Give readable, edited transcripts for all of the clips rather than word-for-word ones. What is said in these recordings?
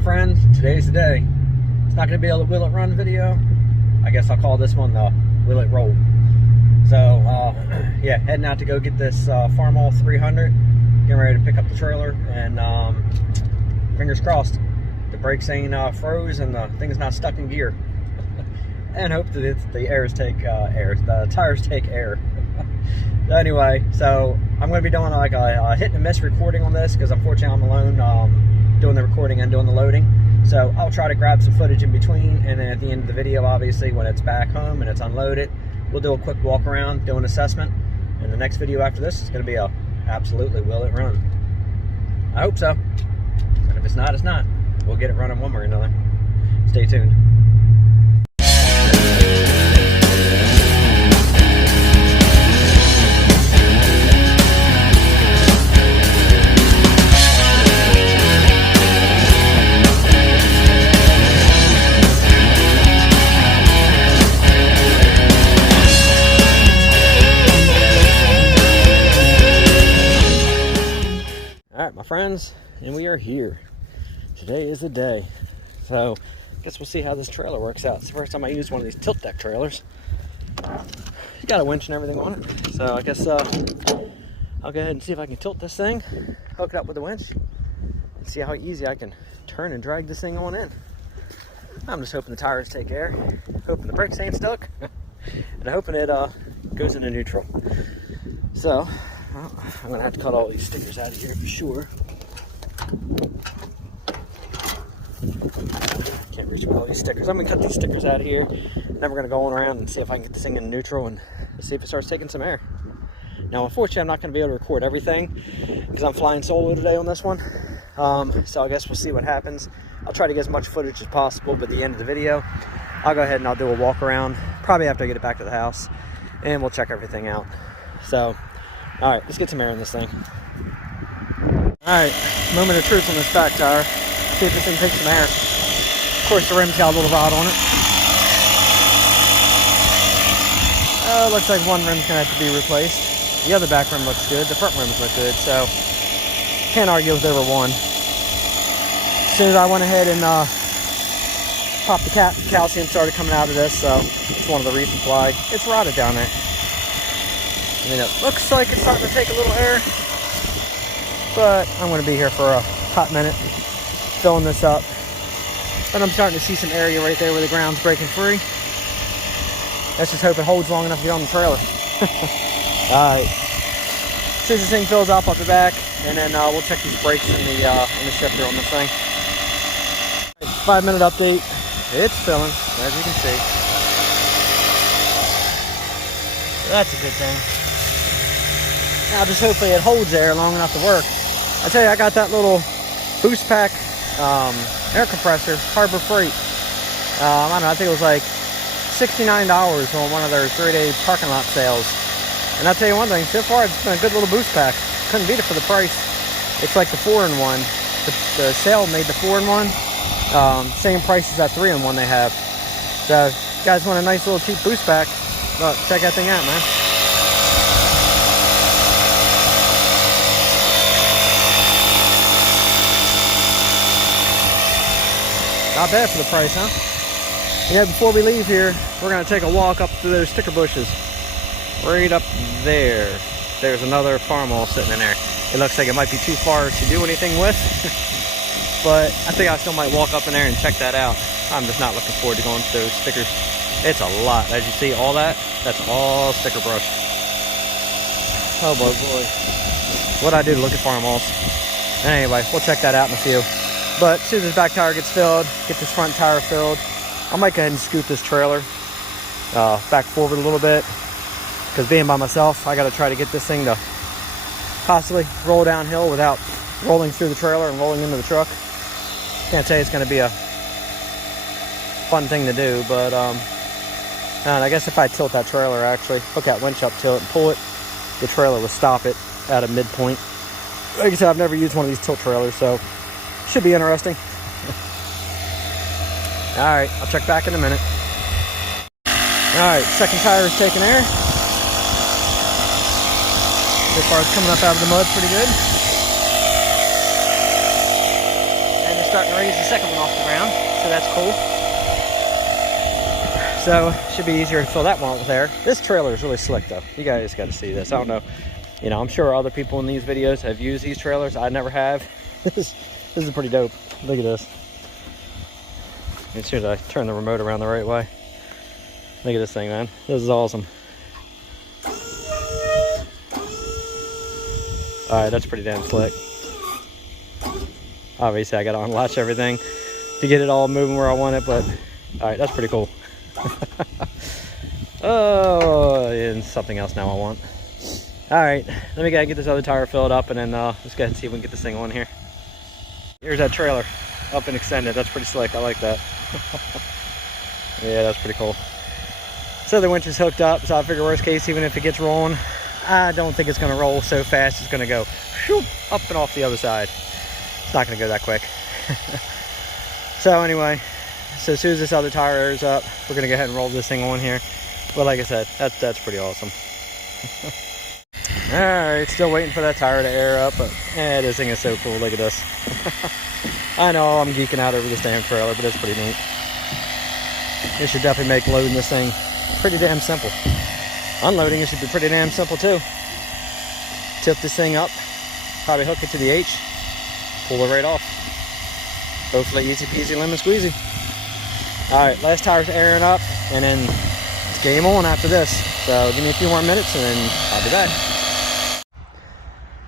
my friends, today's the day. It's not going to be a will it run video. I guess I'll call this one the will it roll. So, yeah, heading out to go get this Farmall 300. Getting ready to pick up the trailer, and fingers crossed the brakes ain't froze and the thing's not stuck in gear. And hope that the the tires take air. Anyway, so I'm going to be doing like a hit and miss recording on this because unfortunately I'm alone doing the recording and doing the loading. So I'll try to grab some footage in between, and then at the end of the video, obviously when it's back home and it's unloaded, we'll do a quick walk around, do an assessment, and the next video after this is going to be a absolutely will it run. I hope so, and if it's not, it's not. We'll get it running one way or another. Stay tuned. Alright, my friends, and we are here. Today is the day. So, I guess we'll see how this trailer works out. It's the first time I used one of these tilt deck trailers. You got a winch and everything on it. So, I guess I'll go ahead and see if I can tilt this thing, hook it up with the winch, and see how easy I can turn and drag this thing on in. I'm just hoping the tires take air, hoping the brakes ain't stuck, and hoping it goes into neutral. So, well, I'm going to have to cut all these stickers out of here for sure. Can't reach with all these stickers. I'm going to cut these stickers out of here. Then we're going to go on around and see if I can get this thing in neutral and see if it starts taking some air. Now, unfortunately, I'm not going to be able to record everything because I'm flying solo today on this one. So I guess we'll see what happens. I'll try to get as much footage as possible, but at the end of the video, I'll go ahead and I'll do a walk around, probably after I get it back to the house, and we'll check everything out. So, all right, let's get some air in this thing. All right, moment of truth on this back tire. See if this thing takes some air. Of course, the rim's got a little rot on it. Looks like one rim's gonna have to be replaced. The other back rim looks good. The front rims look good, so can't argue with over one. As soon as I went ahead and popped the calcium started coming out of this, so it's one of the reasons why it's rotted down there. I mean, it looks like it's starting to take a little air, but I'm going to be here for a hot minute filling this up. But I'm starting to see some area right there where the ground's breaking free. Let's just hope it holds long enough to get on the trailer. Alright. As soon as this thing fills up, I'll be back, and then we'll check these brakes in the shifter on this thing. 5-minute update. It's filling, as you can see. That's a good thing. Now, just hopefully it holds there long enough to work. I tell you, I got that little boost pack air compressor, Harbor Freight. I don't know, I think it was like $69 on one of their 3-day parking lot sales. And I'll tell you one thing, so far it's been a good little boost pack. Couldn't beat it for the price. It's like the 4-in-1. The sale made the 4-in-1. Same price as that 3-in-1 they have. So, if you guys want a nice little cheap boost pack, look, check that thing out, man. Not bad for the price, huh? You know, before we leave here, we're going to take a walk up to those sticker bushes. Right up there. There's another Farmall sitting in there. It looks like it might be too far to do anything with. But I think I still might walk up in there and check that out. I'm just not looking forward to going to those stickers. It's a lot. As you see, all that, that's all sticker brush. Oh boy, boy. What'd I do to look at Farmalls? Anyway, we'll check that out in a few. But as soon as this back tire gets filled, get this front tire filled, I might go ahead and scoot this trailer back forward a little bit. Because being by myself, I got to try to get this thing to possibly roll downhill without rolling through the trailer and rolling into the truck. Can't say it's going to be a fun thing to do, but and I guess if I tilt that trailer, actually hook that winch up, tilt it, and pull it, the trailer will stop it at a midpoint. Like I said, I've never used one of these tilt trailers, so should be interesting. Alright, I'll check back in a minute. Alright, second tire is taking air. So far it's coming up out of the mud pretty good. And the starting to raise the second one off the ground, so that's cool. So should be easier to fill that one up there. This trailer is really slick though. You guys got to see this. I don't know, you know, I'm sure other people in these videos have used these trailers. I never have. This is pretty dope. Look at this. Make sure that I turn the remote around the right way. Look at this thing, man. This is awesome. All right, that's pretty damn slick. Obviously, I got to unlatch everything to get it all moving where I want it, but all right, that's pretty cool. Oh, and something else now I want. All right, let me go get this other tire filled up, and then let's go ahead and see if we can get this thing on here. Here's that trailer up and extended. That's pretty slick. I like that. Yeah, that's pretty cool. So the winch is hooked up, so I figure worst case, even if it gets rolling, I don't think it's going to roll so fast. It's going to go shoo, up and off the other side. It's not going to go that quick. So anyway, so as soon as this other tire airs up, we're going to go ahead and roll this thing on here. But like I said, that's pretty awesome. All right, still waiting for that tire to air up, but this thing is so cool. Look at this. I know I'm geeking out over this damn trailer, but it's pretty neat. It should definitely make loading this thing pretty damn simple. Unloading it should be pretty damn simple too. Tip this thing up, probably hook it to the H, pull it right off. Hopefully easy peasy lemon squeezy. All right, last tire's airing up, and then it's game on after this. So give me a few more minutes and then I'll be back.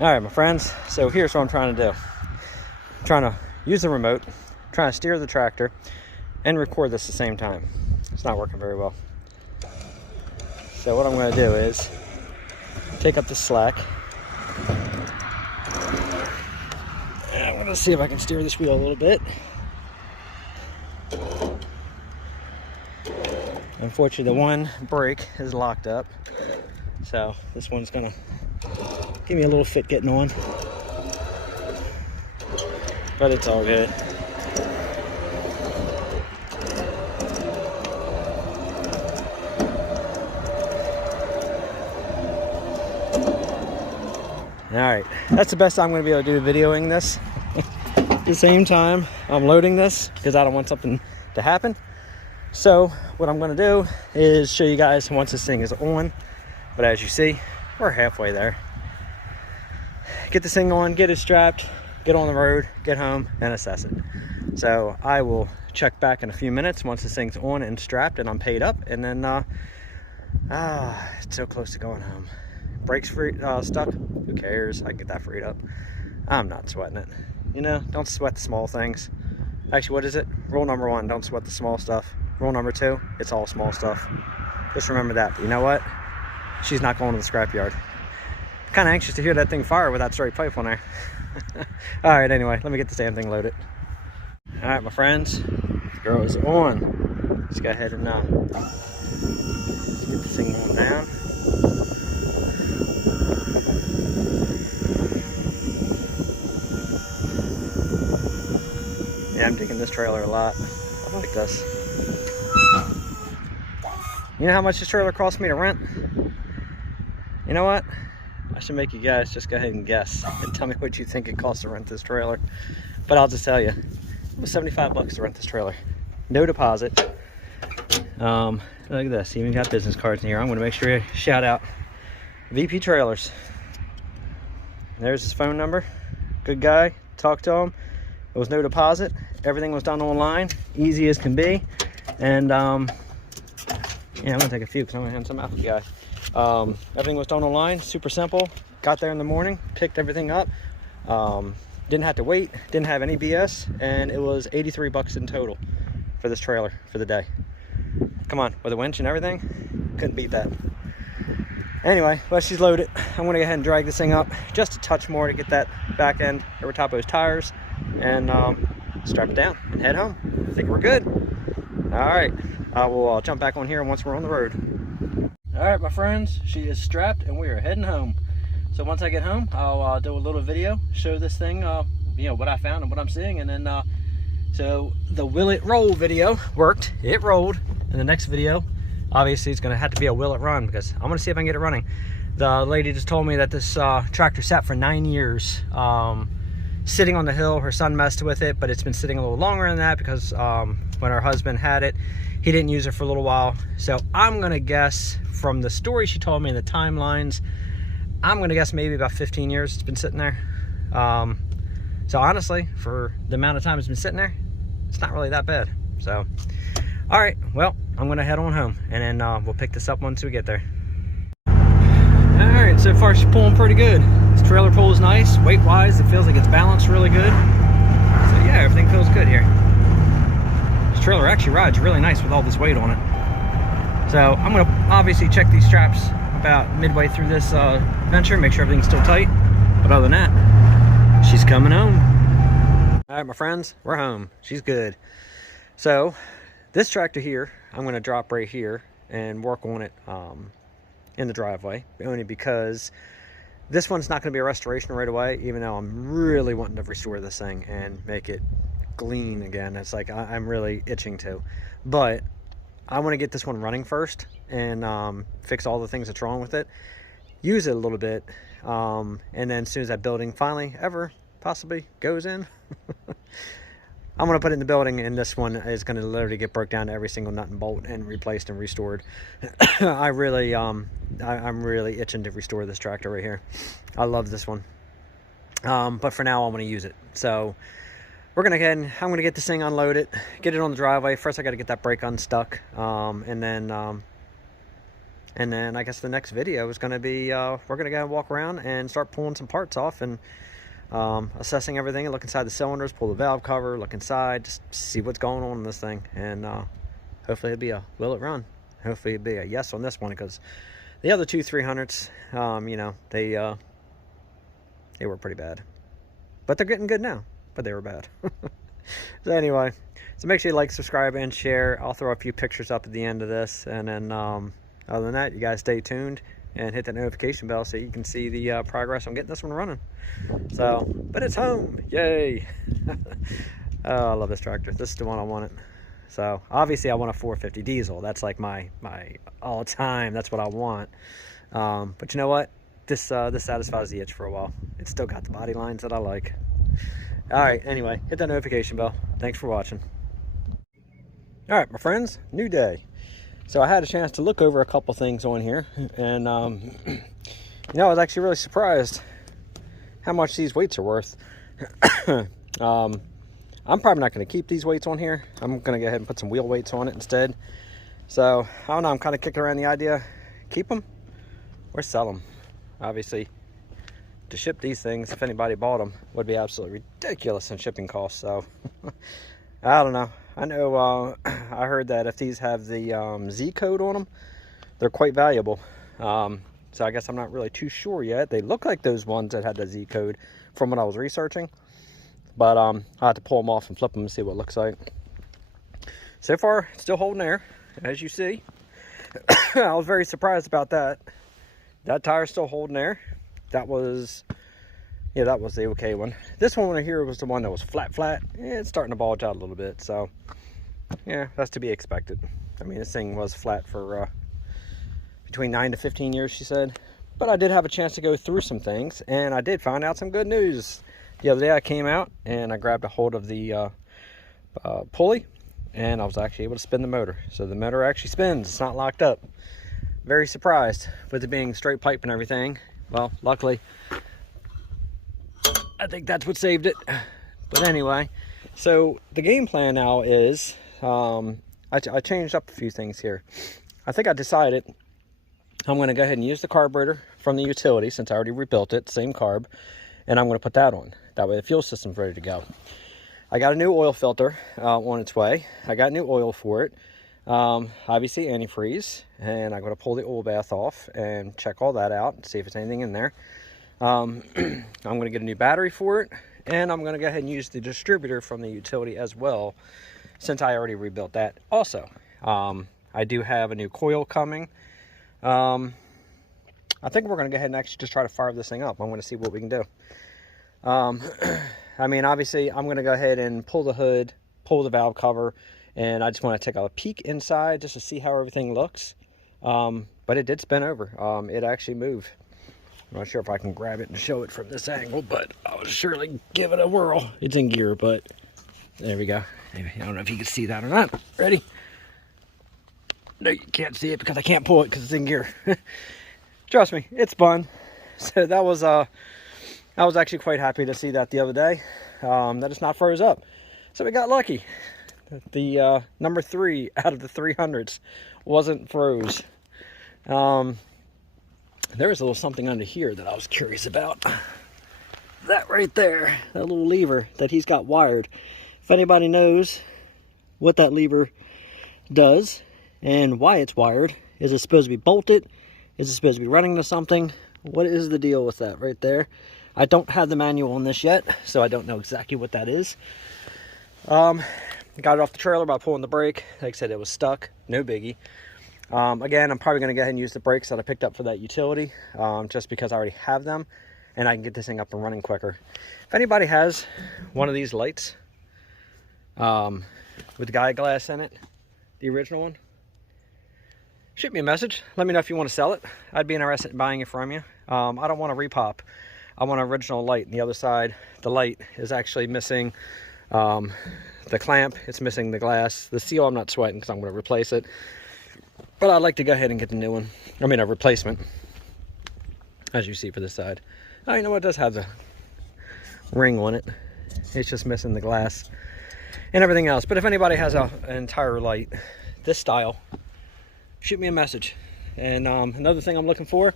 All right, my friends, so here's what I'm trying to do. I'm trying to use the remote, trying to steer the tractor, and record this at the same time. It's not working very well. So what I'm going to do is take up the slack. And I'm going to see if I can steer this wheel a little bit. Unfortunately, the one brake is locked up. So this one's going to give me a little fit getting on. But it's all good. Alright, that's the best I'm going to be able to do videoing this. At the same time, I'm loading this because I don't want something to happen. So, what I'm going to do is show you guys once this thing is on. But as you see, we're halfway there. Get this thing on, get it strapped, get on the road, get home, and assess it. So, I will check back in a few minutes once this thing's on and strapped and I'm paid up. And then, it's so close to going home. Brakes stuck, who cares? I can get that freed up. I'm not sweating it. You know, don't sweat the small things. Actually, what is it? Rule number 1, don't sweat the small stuff. Rule number 2, it's all small stuff. Just remember that. But you know what? She's not going to the scrapyard. Kind of anxious to hear that thing fire with that straight pipe on there. All right, anyway, let me get this damn thing loaded. All right, my friends, the girl is on. Let's go ahead and let's get this thing on down. Yeah, I'm digging this trailer a lot. I like this. You know how much this trailer cost me to rent? You know what? I should make you guys just go ahead and guess and tell me what you think it costs to rent this trailer. But I'll just tell you, it was 75 bucks to rent this trailer. No deposit. Look at this, even got business cards in here. I'm gonna make sure I shout out VP Trailers. There's his phone number. Good guy, talk to him. There was no deposit. Everything was done online, easy as can be. And yeah, I'm gonna take a few because I'm gonna hand some out to the guy. Everything was done online, super simple. Got there in the morning, picked everything up. Didn't have to wait, didn't have any BS, and it was 83 bucks in total for this trailer for the day. Come on, with a winch and everything, couldn't beat that. Anyway, well, she's loaded. I'm gonna go ahead and drag this thing up just a touch more to get that back end over top of those tires and strap it down and head home. I think we're good. All right, I will jump back on here once we're on the road. All right, my friends, she is strapped and we are heading home. So once I get home, I'll do a little video, show this thing, you know, what I found and what I'm seeing, and then so the will it roll video worked. It rolled. In the next video, obviously it's going to have to be a will it run because I'm going to see if I can get it running. The lady just told me that this tractor sat for 9 years. sitting on the hill. Her son messed with it, but it's been sitting a little longer than that because when her husband had it, he didn't use it for a little while. So I'm gonna guess from the story she told me and the timelines, I'm gonna guess maybe about 15 years it's been sitting there. So honestly, for the amount of time it's been sitting there, it's not really that bad. So, all right, well, I'm gonna head on home, and then we'll pick this up once we get there. All right, so far she's pulling pretty good. This trailer pull is nice. Weight-wise, it feels like it's balanced really good. So yeah, everything feels good here. This trailer actually rides really nice with all this weight on it. So I'm gonna obviously check these straps about midway through this venture, make sure everything's still tight. But other than that, she's coming home. All right, my friends, we're home. She's good. So this tractor here, I'm gonna drop right here and work on it in the driveway, only because this one's not going to be a restoration right away, even though I'm really wanting to restore this thing and make it clean again. It's like I'm really itching to, but I want to get this one running first and fix all the things that's wrong with it, use it a little bit, and then as soon as that building finally ever possibly goes in, I'm going to put it in the building, and this one is going to literally get broke down to every single nut and bolt and replaced and restored. I'm really itching to restore this tractor right here. I love this one. But for now, I want to use it. So we're going to go ahead, I'm going to get this thing unloaded, get it on the driveway. First, I got to get that brake unstuck. And then I guess the next video is going to be, we're going to go and walk around and start pulling some parts off and assessing everything, and look inside the cylinders, pull the valve cover, look inside, just see what's going on in this thing, and hopefully it'll be a will it run. Hopefully it'll be a yes on this one, because the other two 300s, you know, they were pretty bad, but they're getting good now, but they were bad. So anyway, so make sure you like, subscribe, and share. I'll throw a few pictures up at the end of this, and then other than that, you guys stay tuned and hit that notification bell so you can see the progress on getting this one running. So, but it's home, yay. Oh, I love this tractor. This is the one I wanted. So obviously I want a 450 diesel. That's like my all time, that's what I want. But you know what, this satisfies the itch for a while. It's still got the body lines that I like. All right, anyway, hit that notification bell. Thanks for watching. All right, my friends, new day. So I had a chance to look over a couple things on here, and you know, I was actually really surprised how much these weights are worth. I'm probably not going to keep these weights on here. I'm going to go ahead and put some wheel weights on it instead. So I don't know, I'm kind of kicking around the idea, keep them or sell them. Obviously, to ship these things, if anybody bought them, would be absolutely ridiculous in shipping costs. So I don't know. I know I heard that if these have the Z code on them, they're quite valuable. So I guess I'm not really too sure yet. They look like those ones that had the Z code from what I was researching. But I'll have to pull them off and flip them and see what it looks like. So far, still holding air, as you see. I was very surprised about that. That tire's still holding air. That was, yeah, that was the okay one. This one right here was the one that was flat. It's starting to bulge out a little bit, so yeah, that's to be expected. I mean, this thing was flat for between 9 to 15 years, she said. But I did have a chance to go through some things, and I did find out some good news. The other day I came out and I grabbed a hold of the pulley, and I was actually able to spin the motor. So the motor actually spins, it's not locked up. Very surprised with it being straight pipe and everything. Well, luckily, I think that's what saved it. But anyway, so the game plan now is, I changed up a few things here. I think I decided I'm going to go ahead and use the carburetor from the utility, since I already rebuilt it, same carb, and I'm going to put that on. That way the fuel system's ready to go. I got a new oil filter on its way. I got new oil for it. Obviously antifreeze, and I'm going to pull the oil bath off and check all that out and see if there's anything in there. I'm going to get a new battery for it, and I'm going to go ahead and use the distributor from the utility as well, since I already rebuilt that also. I do have a new coil coming. I think we're going to go ahead and actually just try to fire this thing up. I'm going to see what we can do. I mean, obviously I'm going to go ahead and pull the hood, pull the valve cover, and I just want to take a peek inside just to see how everything looks. But it did spin over. It actually moved. I'm not sure if I can grab it and show it from this angle, but I'll surely give it a whirl. It's in gear, but there we go. Maybe, I don't know if you can see that or not. Ready? No, you can't see it because I can't pull it because it's in gear. Trust me, it's fun. So that was I was actually quite happy to see that the other day, that it's not froze up. So we got lucky. The number 3 out of the 300s wasn't froze. There was a little something under here that I was curious about. That right there, that little lever that he's got wired. If anybody knows what that lever does and why it's wired, is it supposed to be bolted? Is it supposed to be running to something? What is the deal with that right there? I don't have the manual on this yet, so I don't know exactly what that is. Got it off the trailer by pulling the brake. Like I said, it was stuck, no biggie. Again, I'm probably going to go ahead and use the brakes that I picked up for that utility, just because I already have them and I can get this thing up and running quicker. If anybody has one of these lights with the guide glass in it, the original one, shoot me a message. Let me know if you want to sell it. I'd be interested in buying it from you. I don't want a repop. I want an original light. And the other side, the light is actually missing the clamp. It's missing the glass. The seal I'm not sweating because I'm going to replace it. But I'd like to go ahead and get the new one. I mean, a replacement, as you see for this side. Oh, you know what? It does have the ring on it. It's just missing the glass and everything else. But if anybody has an entire light, this style, shoot me a message. And another thing I'm looking for,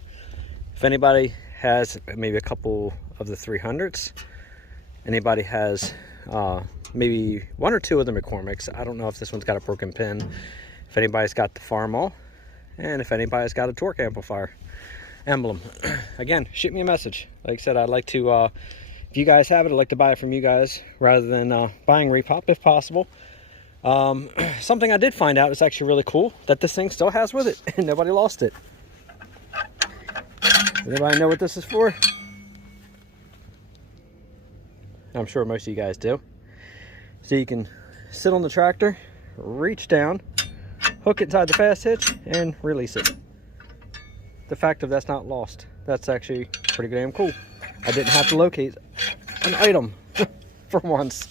if anybody has maybe a couple of the 300s, anybody has maybe 1 or 2 of the McCormick's. I don't know if this one's got a broken pin. If anybody's got the Farmall, and if anybody's got a torque amplifier emblem, again, shoot me a message. Like I said, I'd like to, if you guys have it, I'd like to buy it from you guys rather than buying repop if possible. Something I did find out is actually really cool, that this thing still has with it and nobody lost it. Does anybody know what this is for? I'm sure most of you guys do. So you can sit on the tractor, reach down, hook it inside the fast hitch, and release it. The fact of that's not lost, that's actually pretty damn cool. I didn't have to locate an item for once.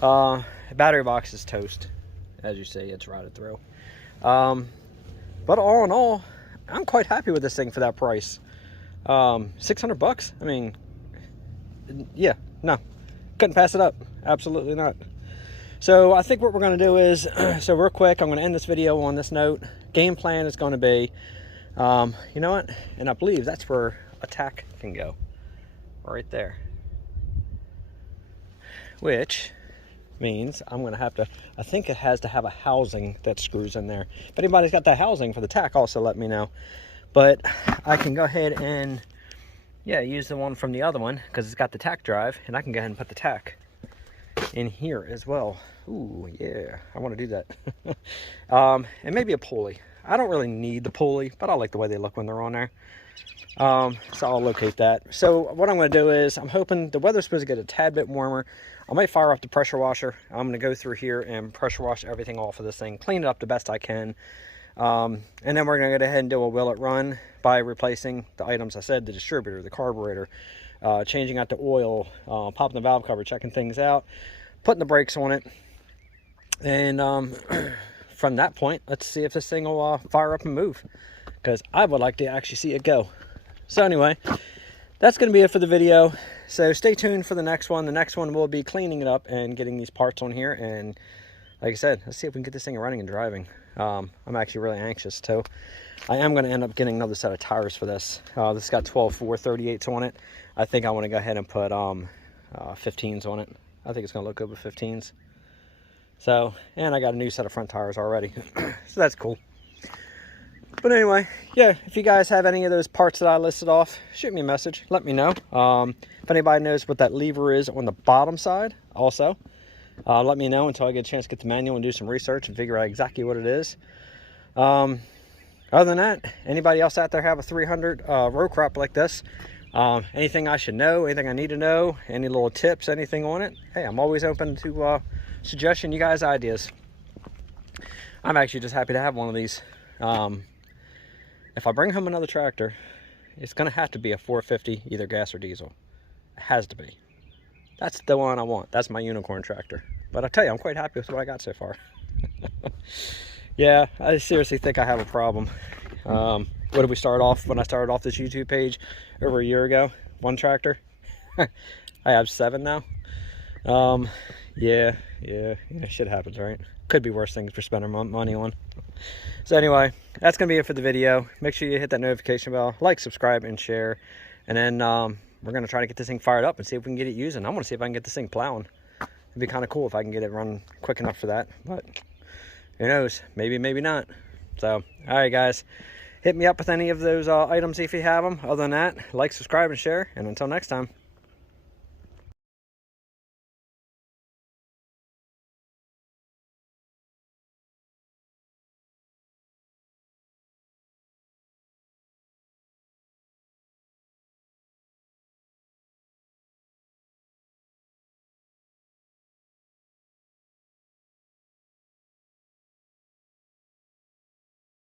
Battery box is toast. As you see, it's rotted through. But all in all, I'm quite happy with this thing for that price. 600 bucks? I mean, yeah, no, couldn't pass it up. Absolutely not. So I think what we're going to do is, so real quick, I'm going to end this video on this note. Game plan is going to be, you know what? And I believe that's where attack can go. Right there. Which means I'm going to have to, I think it has to have a housing that screws in there. If anybody's got that housing for the tack, also let me know. But I can go ahead and, yeah, use the one from the other one because it's got the tack drive, and I can go ahead and put the tack in here as well. Ooh, yeah, I want to do that. And maybe a pulley. I don't really need the pulley, but I like the way they look when they're on there. So I'll locate that. So what I'm going to do is, I'm hoping the weather's supposed to get a tad bit warmer. I might fire up the pressure washer. I'm going to go through here and pressure wash everything off of this thing, clean it up the best I can. And then we're going to go ahead and do a will it run by replacing the items I said, the distributor, the carburetor, changing out the oil, popping the valve cover, checking things out, putting the brakes on it. And from that point, let's see if this thing will fire up and move, because I would like to actually see it go. So anyway, that's going to be it for the video. So stay tuned for the next one. The next one will be cleaning it up and getting these parts on here. And like I said, let's see if we can get this thing running and driving. I'm actually really anxious too. I am going to end up getting another set of tires for this. This got 12.4 38s on it. I think I want to go ahead and put 15s on it. I think it's going to look good with 15s. So, and I got a new set of front tires already. So that's cool. But anyway, yeah, if you guys have any of those parts that I listed off, shoot me a message. Let me know. If anybody knows what that lever is on the bottom side, also, let me know until I get a chance to get the manual and do some research and figure out exactly what it is. Other than that, anybody else out there have a 300 row crop like this? Anything I should know, anything I need to know, any little tips, anything on it? Hey, I'm always open to suggestion, you guys' ideas. I'm actually just happy to have one of these. If I bring home another tractor it's going to have to be a 450, either gas or diesel. It has to be. That's the one I want. That's my unicorn tractor. But I tell you, I'm quite happy with what I got so far. Yeah, I seriously think I have a problem. What did we start off when I started off this YouTube page over a year ago? 1 tractor. I have 7 now. Yeah, shit happens, right? Could be worse things for spending money on. So anyway, that's gonna be it for the video. Make sure you hit that notification bell, like, subscribe, and share. And then we're gonna try to get this thing fired up and see if we can get it using. I want to see if I can get this thing plowing. It'd be kind of cool if I can get it run quick enough for that, but who knows? Maybe, maybe not. So, all right, guys, hit me up with any of those items if you have them. Other than that, like, subscribe, and share. And until next time.